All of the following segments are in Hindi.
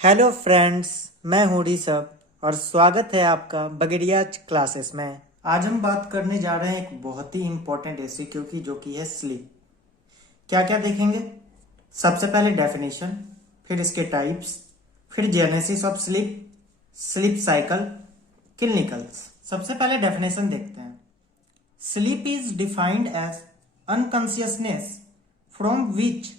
हेलो फ्रेंड्स, मैं हूँ ऋषभ और स्वागत है आपका बगड़िया क्लासेस में। आज हम बात करने जा रहे हैं एक बहुत ही इम्पोर्टेंट एमसीक्यू की, जो कि है स्लीप। क्या क्या देखेंगे? सबसे पहले डेफिनेशन, फिर इसके टाइप्स, फिर genesis of sleep, sleep cycle, clinicals. सबसे पहले डेफिनेशन देखते हैं। Sleep is defined as unconsciousness from which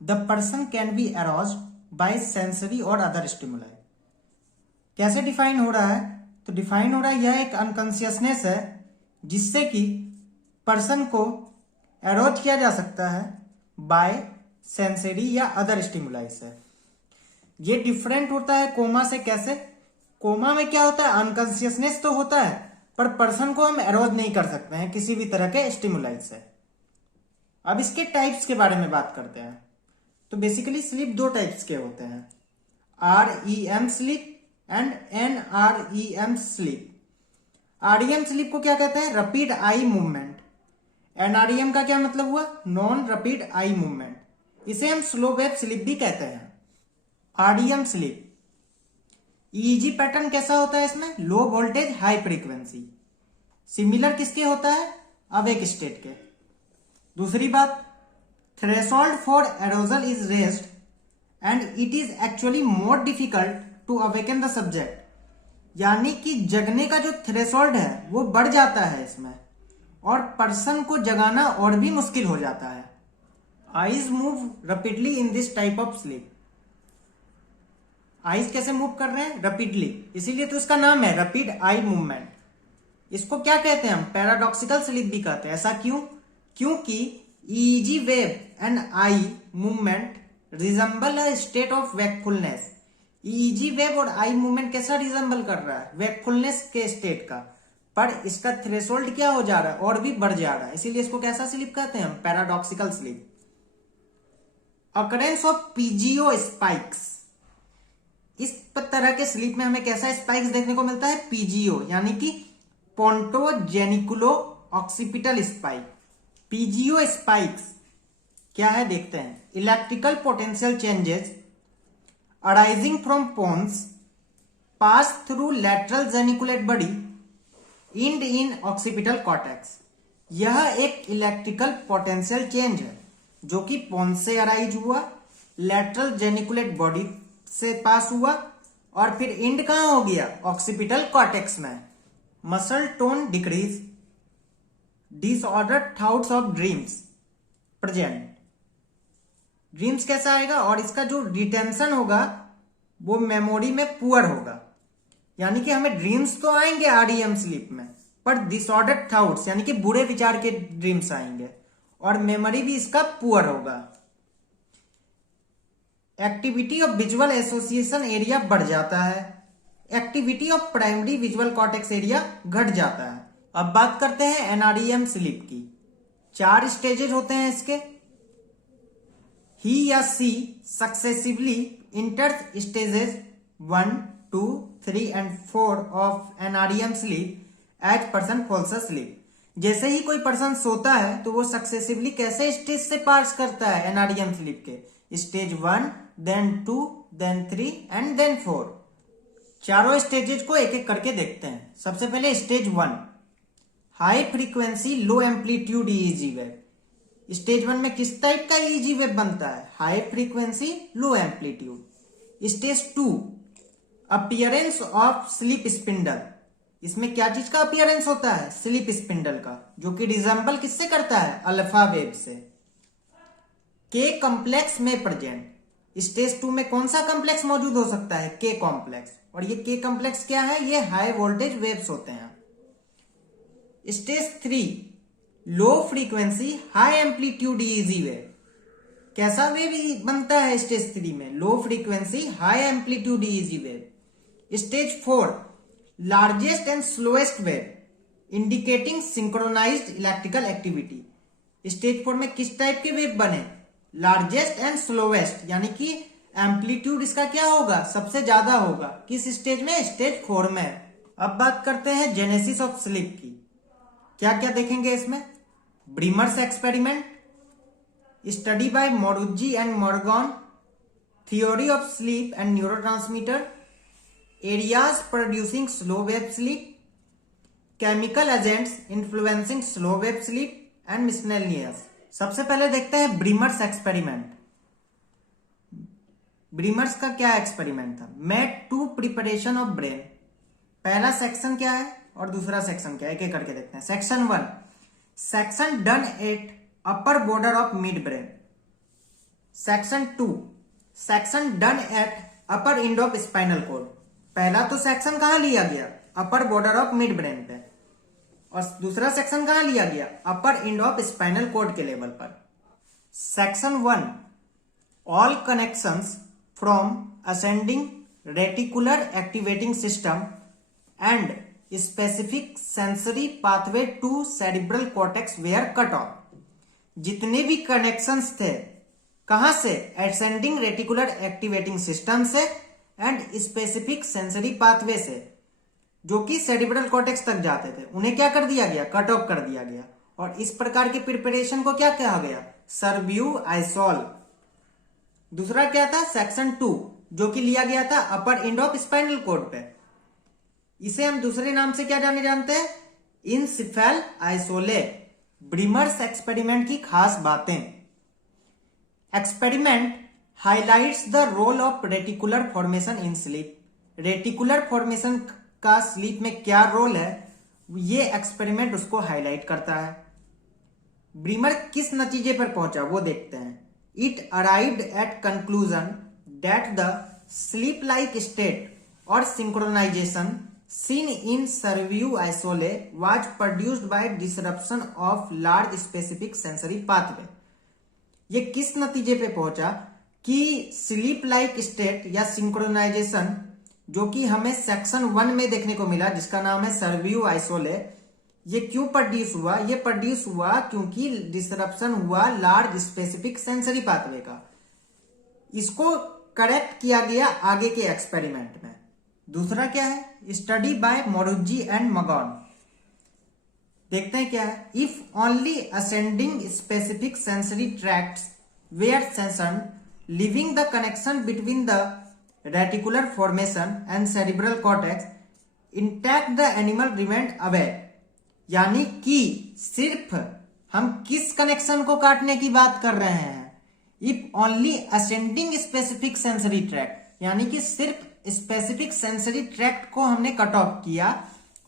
the person can be aroused by sensory और अदर स्टिमुलाई। कैसे डिफाइन हो रहा है? तो डिफाइन हो रहा है, यह एक अनकॉन्शियसनेस है जिससे कि पर्सन को अरोज किया जा सकता है बाय सेंसरी या अदर स्टिमुलाई से। ये डिफरेंट होता है कोमा से। कैसे? कोमा में क्या होता है, अनकॉन्शियसनेस तो होता है पर पर्सन को हम अरोज नहीं कर सकते हैं किसी भी तरह के स्टिमुलाई से। अब इसके टाइप्स के बारे में बात करते हैं। तो बेसिकली स्लीप दो टाइप्स के होते हैं, REM sleep and NREM sleep. REM sleep को क्या कहते हैं? Rapid eye movement. NREM का क्या मतलब हुआ? Non rapid eye movement. इसे हम स्लो वेव स्लीप भी कहते हैं। REM स्लीप EEG पैटर्न कैसा होता है इसमें? Low voltage high frequency. Similar किसके होता है? अवेक स्टेट के। दूसरी बात, threshold for arousal is raised and it is actually more difficult to awaken the subject. यानी कि जगने का जो थ्रेशोल्ड है वो बढ़ जाता है इसमें और पर्सन को जगाना और भी मुश्किल हो जाता है। Eyes move rapidly in this type of sleep. Eyes कैसे मूव कर रहे हैं? रैपिडली, इसीलिए तो इसका नाम है रैपिड आई मूवमेंट। इसको क्या कहते हैं हम? पैराडॉक्सिकल स्लीप भी कहते हैं। ऐसा क्यों? क्योंकि EEG wave and eye movement resemble a state of wakefulness। EEG wave और आई मूवमेंट कैसा रिजेंबल कर रहा है? वेकफुलनेस के स्टेट का। पर इसका थ्रेशोल्ड क्या हो जा रहा है? और भी बढ़ जा रहा है, इसीलिए इसको कैसा स्लीप कहते हैं हम? Paradoxical sleep. Occurrence of PGO spikes. इस तरह के स्लीप में हमें कैसा स्पाइक्स देखने को मिलता है? पीजीओ यानी कि pontogeniculo occipital spike. PGO spikes क्या है देखते हैं। Electrical potential changes arising from pons pass through lateral geniculate body end in occipital cortex. यह एक इलेक्ट्रिकल पोटेंशियल चेंज है जो कि पोन्स से अराइज हुआ, लैटरल जेनिकुलेट बॉडी से पास हुआ और फिर इंड कहां हो गया? ऑक्सीपिटल कॉर्टेक्स में। Muscle tone decrease, disorder thoughts of dreams present. Dreams कैसा आएगा? और इसका जो रिटेंशन होगा वो मेमोरी में पुअर होगा। यानी कि हमें ड्रीम्स तो आएंगे REM स्लीप में, पर डिसऑर्डर थॉट्स यानी कि बुरे विचार के ड्रीम्स आएंगे और मेमोरी भी इसका पुअर होगा। Activity of visual association area बढ़ जाता है, activity of primary visual cortex area घट जाता है। अब बात करते हैं NREM स्लीप की। 4 स्टेजेस होते हैं इसके। ही या she successively enters stages 1, 2, 3 and 4 of NREM sleep as person falls asleep। जैसे ही कोई पर्सन सोता है तो वो सक्सेसिवली कैसे स्टेज से पास करता है NREM स्लीप के? Stage 1, then 2, then 3 and then 4। चारों स्टेजेस को एक एक करके देखते हैं। सबसे पहले स्टेज 1, हाई फ्रीक्वेंसी लो एम्पलीट्यूड EEG वेव। स्टेज 1 में किस टाइप का EEG वेव बनता है? High frequency low amplitude. Stage 2, appearance of sleep spindle. इसमें क्या चीज का अपीयरेंस होता है? स्लीप स्पिंडल का, जो कि रिजेंबल किससे करता है? अल्फा वेव से। के कॉम्प्लेक्स में प्रेजेंट। स्टेज 2 में कौन सा कॉम्प्लेक्स मौजूद हो सकता है? के कॉम्प्लेक्स। और ये के कॉम्प्लेक्स क्या है? ये हाई वोल्टेज वेव्स होते हैं। Stage 3, low frequency high amplitude EEG wave. कैसा वेव बनता है स्टेज 3 में? Low frequency high amplitude EEG wave. Stage 4, largest and slowest wave indicating synchronised electrical activity. Stage 4 में किस टाइप के वेव बने? लार्जेस्ट एंड स्लोएस्ट, यानी कि एम्पलीट्यूड इसका क्या होगा? सबसे ज्यादा होगा। किस स्टेज में? स्टेज 4 में। अब बात करते हैं जेनेसिस ऑफ स्लीप की। क्या क्या देखेंगे इसमें? Bremer's experiment, study by Moruzzi and Morgan, theory of sleep and neurotransmitter, areas producing slow wave sleep, chemical agents influencing slow wave sleep and miscellaneous. सबसे पहले देखते हैं ब्रीमर्स एक्सपेरिमेंट। ब्रीमर्स का क्या एक्सपेरिमेंट था? Made to preparation of brain. पहला सेक्शन क्या है और दूसरा सेक्शन क्या है, एक एक करके देखते हैं। Section 1, section done at upper border of mid brain. Section 2, section done at upper end of spinal cord. पहला तो सेक्शन कहां लिया गया? Upper border of mid brain पे, और दूसरा सेक्शन कहां लिया गया? Upper end of spinal cord के लेवल पर। Section 1, all connections from ascending reticular activating system and specific sensory pathway to cerebral cortex were cut off. जितने भी कनेक्शंस थे कहां से? असेंडिंग रेटिकुलर एक्टिवेटिंग सिस्टम से एंड स्पेसिफिक सेंसरी पाथवे से, जो कि सेरिब्रल कॉर्टेक्स तक जाते थे, उन्हें क्या कर दिया गया? कट ऑफ कर दिया गया। और इस प्रकार के प्रिपरेशन को क्या कहा गया? सर्ब्यूआइसोल। दूसरा क्या था? सेक्शन 2, जो कि लिया गया था अपर एंड ऑफ स्पाइनल कॉर्ड पे। इसे हम दूसरे नाम से क्या जानते हैं? इंसिफेल आइसोले। ब्रीमर्स एक्सपेरिमेंट की खास बातें। Experiment highlights the role of reticular formation in sleep. Reticular formation का स्लीप में क्या रोल है, ये एक्सपेरिमेंट उसको हाईलाइट करता है। ब्रीमर किस नतीजे पर पहुंचा वो देखते हैं। It arrived at conclusion that the sleep like state और सिंक्रोनाइजेशन seen in सर्ब्यूआइसोले was produced by disruption of large specific sensory pathway। ये किस नतीजे पे पहुंचा कि स्लीप लाइक स्टेट या सिंक्रोनाइजेशन, जो कि हमें सेक्शन 1 में देखने को मिला, जिसका नाम है सर्ब्यूआइसोले, ये क्यों प्रोड्यूस हुआ? ये प्रोड्यूस हुआ क्योंकि डिसरप्शन हुआ लार्ज स्पेसिफिक सेंसरी पाथवे का। इसको करेक्ट किया गया आगे के एक्सपेरिमेंट में। दूसरा क्या है? Study by Moruzzi and Magoun. देखते हैं क्या है। If only ascending specific sensory tracts were sectioned, leaving the connection between the reticular formation and cerebral cortex intact, the animal remained aware. यानी कि सिर्फ हम किस कनेक्शन को काटने की बात कर रहे हैं? If only ascending specific sensory tract, यानी कि सिर्फ स्पेसिफिक सेंसरी ट्रैक्ट को हमने कट ऑफ किया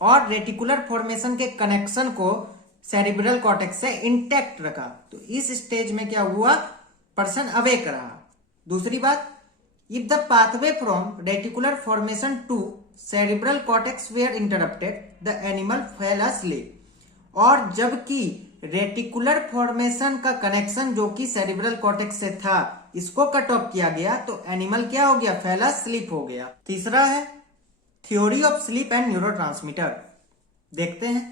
और रेटिकुलर फॉर्मेशन के कनेक्शन को सेरिब्रल कॉर्टेक्स से इंटैक्ट रखा, तो इस स्टेज में क्या हुआ? पर्सन अवेक रहा। दूसरी बात, if the pathway from reticular formation to cerebral cortex were interrupted, the animal fell asleep। और जबकि रेटिकुलर फॉर्मेशन का कनेक्शन जो कि सेरिब्रल कॉर्टेक्स से था, इसको कट ऑफ किया गया, तो एनिमल क्या हो गया? फेल asleep हो गया। तीसरा है theory of sleep and neurotransmitter. देखते हैं।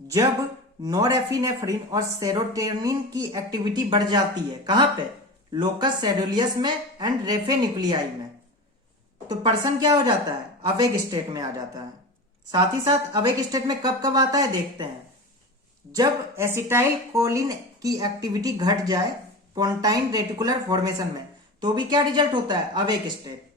जब नॉरएपिनेफ्रिन और सेरोटोनिन की एक्टिविटी बढ़ जाती है, कहां पे? लोकस सेडुलियस में एंड रेफे न्यूक्लियाई में, तो पर्सन क्या हो जाता है? अवेक स्टेट में आ जाता है। साथ ही साथ अवेक स्टेट में कब कब आता है देखते हैं। जब एसिटाइल कोलिन की एक्टिविटी घट जाए पोंटाइन रेटिकुलर फॉर्मेशन में, तो भी क्या रिजल्ट होता है? Awake state.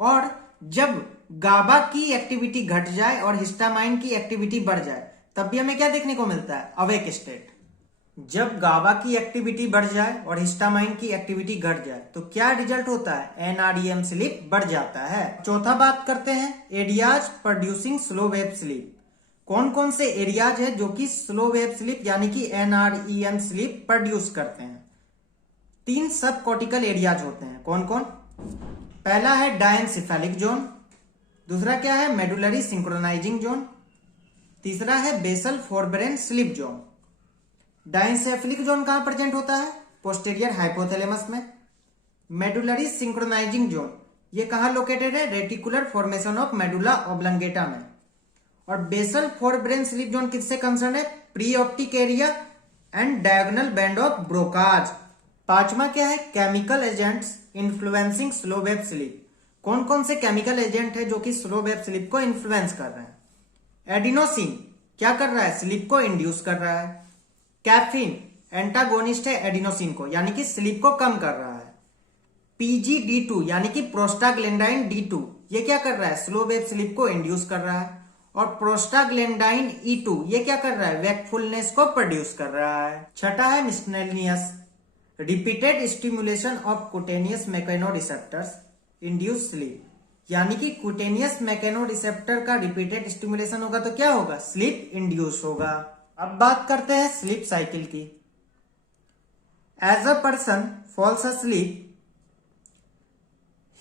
और जब गाबा की एक्टिविटी घट जाए और हिस्टामाइन की एक्टिविटी बढ़ जाए, तब भी हमें क्या देखने को मिलता है? Awake state. जब गाबा की एक्टिविटी बढ़ जाए और हिस्टामाइन की एक्टिविटी घट जाए, तो क्या रिजल्ट होता है? एनआरईएम स्लीप बढ़ जाता है। चौथा बात करते हैं, areas producing slow wave sleep. कौन कौन से एरियाज है जो कि स्लो वेव स्लीप यानी कि एनआरईएम स्लीप प्रोड्यूस करते हैं? 3 सब कॉर्टिकल एरियाज होते हैं। कौन कौन? पहला है डायनसेफेलिक जोन, दूसरा क्या है? मेडुलरी सिंक्रोनाइजिंग जोन, तीसरा है basal forebrain sleep zone. Diencephalic zone कहां प्रेजेंट होता है? पोस्टीरियर हाइपोथैलेमस में। मेडुलरी सिंक्रोनाइजिंग जोन ये कहां लोकेटेड है? Reticular formation of medulla oblongata में। और बेसल फोरब्रेन स्लीप जोन किससे कंसर्न है? Pre optic area and diagonal band of Broca's. पांचवा क्या है? Chemical agents influencing slow wave sleep. कौन कौन से केमिकल एजेंट है जो कि स्लो वेव स्लीप को इन्फ्लुएंस कर रहे हैं? एडिनोसिन क्या कर रहा है? स्लीप को इंड्यूस कर रहा है। कैफीन एंटागोनिस्ट है एडिनोसिन को, यानी कि स्लीप को कम कर रहा है। PGD2 यानी कि प्रोस्टाग्लैंडाइन D2 ये क्या कर रहा है, स्लो वेव स्लीप को इंड्यूस कर रहा है। और प्रोस्टाग्लैंडाइन E2 ये क्या कर रहा है, वेकफुलनेस को प्रोड्यूस कर रहा है। छठा है miscellaneous, repeated stimulation of cutaneous mechanoreceptors induce sleep, यानी कि कुटेनियस मैकेनोरिसेप्टर का रिपीटेड स्टिमुलेशन होगा तो क्या होगा, स्लीप इंड्यूस होगा। अब बात करते हैं स्लीप साइकिल की। As a person falls asleep,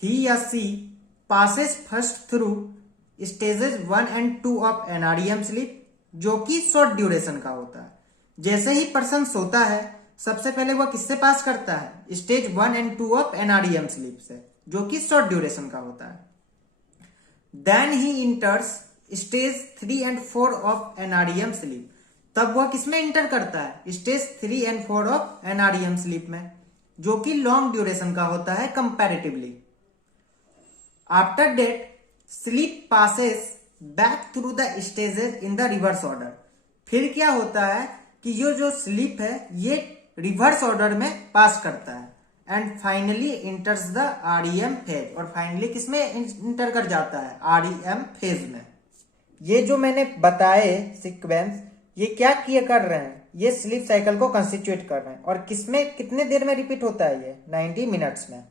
he या she passes first through stages 1 and 2 of NREM sleep, जो कि शॉर्ट ड्यूरेशन का होता है। जैसे ही पर्सन सोता है सबसे पहले वह किससे पास करता है, stage 1 and 2 of NREM sleep से, जो कि शॉर्ट ड्यूरेशन का होता है। देन ही enters stage 3 and 4 of NREM sleep, तब वह किसमें इंटर करता है, stage 3 and 4 of NREM sleep में, जो कि लॉन्ग ड्यूरेशन का होता है comparatively. After that sleep passes back through the stages in the reverse order, फिर क्या होता है कि ये जो स्लीप है ये रिवर्स ऑर्डर में पास करता है and finally इंटर्स the REM phase, और फाइनली किसमें इंटर कर जाता है, REM फेज में। ये जो मैंने बताए सीक्वेंस, ये क्या किए कर रहे हैं, ये स्लीप साइकिल को कंस्टिट्यूट कर रहे हैं। और किसमें कितने देर में रिपीट होता है, ये 90 मिनट्स में।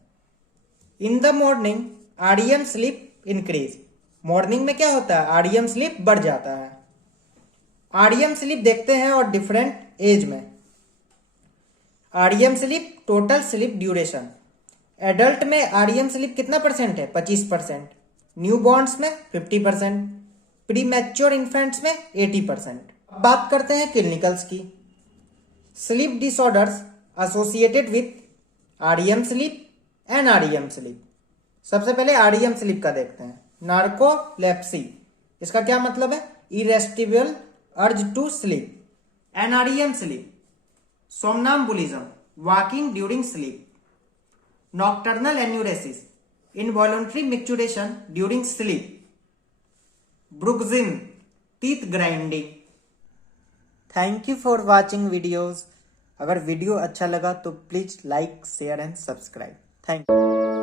In the morning REM sleep increase, morning में क्या होता है, REM स्लीप बढ़ जाता है। REM स्लीप देखते हैं और डिफरेंट एज में। REM sleep total sleep duration, adult में REM स्लीप कितना परसेंट है, 25%, न्यू बॉर्न्स में 50%, प्री मैच्योर इन्फेंट्स में 80%। बात करते हैं क्लिनिकल्स की। Sleep disorders associated with REM sleep and REM sleep. सबसे पहले REM स्लीप का देखते हैं। नार्कोलेप्सी, इसका क्या मतलब है, irresistible urge to sleep. NREM sleep, somnambulism, walking during sleep. Nocturnal enuresis, involuntary micturition during sleep. Bruxism, teeth grinding. Thank you for watching videos. अगर वीडियो अच्छा लगा तो please like, share and subscribe. Thank you.